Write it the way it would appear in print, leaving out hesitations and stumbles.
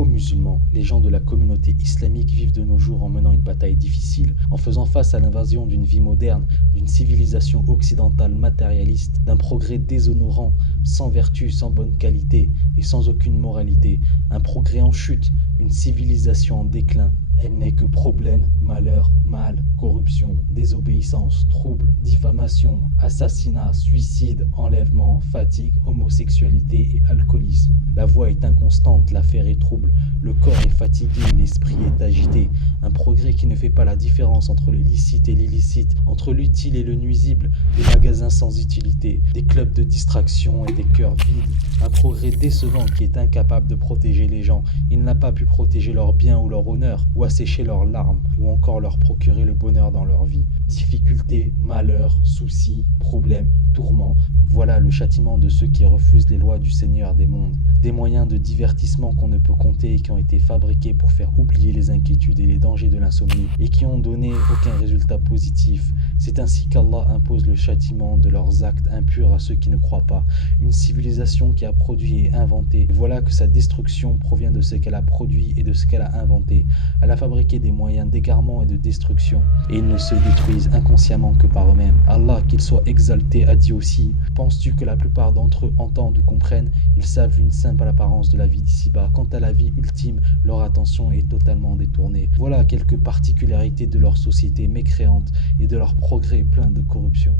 Ô musulmans, les gens de la communauté islamique vivent de nos jours en menant une bataille difficile, en faisant face à l'invasion d'une vie moderne, d'une civilisation occidentale matérialiste, d'un progrès déshonorant, sans vertu, sans bonne qualité et sans aucune moralité, un progrès en chute, une civilisation en déclin. Elle n'est que problème, malheur, mal, corruption, désobéissance, trouble, diffamation, assassinat, suicide, enlèvement, fatigue, homosexualité et alcoolisme. La voix est inconstante, l'affaire est trouble, le corps est fatigué, l'esprit est agité. Un progrès qui ne fait pas la différence entre le licite et l'illicite, entre l'utile et le nuisible, des magasins sans utilité, des clubs de distraction et des cœurs vides. Un progrès décevant qui est incapable de protéger les gens. Il n'a pas pu protéger leur bien ou leur honneur, ou assécher leurs larmes, ou encore leur procurer le bonheur dans leur vie. Difficultés, malheurs, soucis, problèmes, tourments. Voilà le châtiment de ceux qui refusent les lois du Seigneur des mondes. Des moyens de divertissement qu'on ne peut compter et qui ont été fabriqués pour faire oublier les inquiétudes et les dangers de l'insomnie et qui ont donné aucun résultat positif. C'est ainsi qu'Allah impose le châtiment de leurs actes impurs à ceux qui ne croient pas. Une civilisation qui a produit et inventé. Voilà que sa destruction provient de ce qu'elle a produit et de ce qu'elle a inventé. Elle a fabriqué des moyens d'égarement et de destruction. Et ils ne se détruisent inconsciemment que par eux-mêmes. Allah, qu'il soit exalté, a dit aussi: penses-tu que la plupart d'entre eux entendent ou comprennent? Ils savent une simple apparence de la vie d'ici-bas. Quant à la vie ultime, leur attention est totalement détournée. Voilà quelques particularités de leur société mécréante et de leur progrès plein de corruption.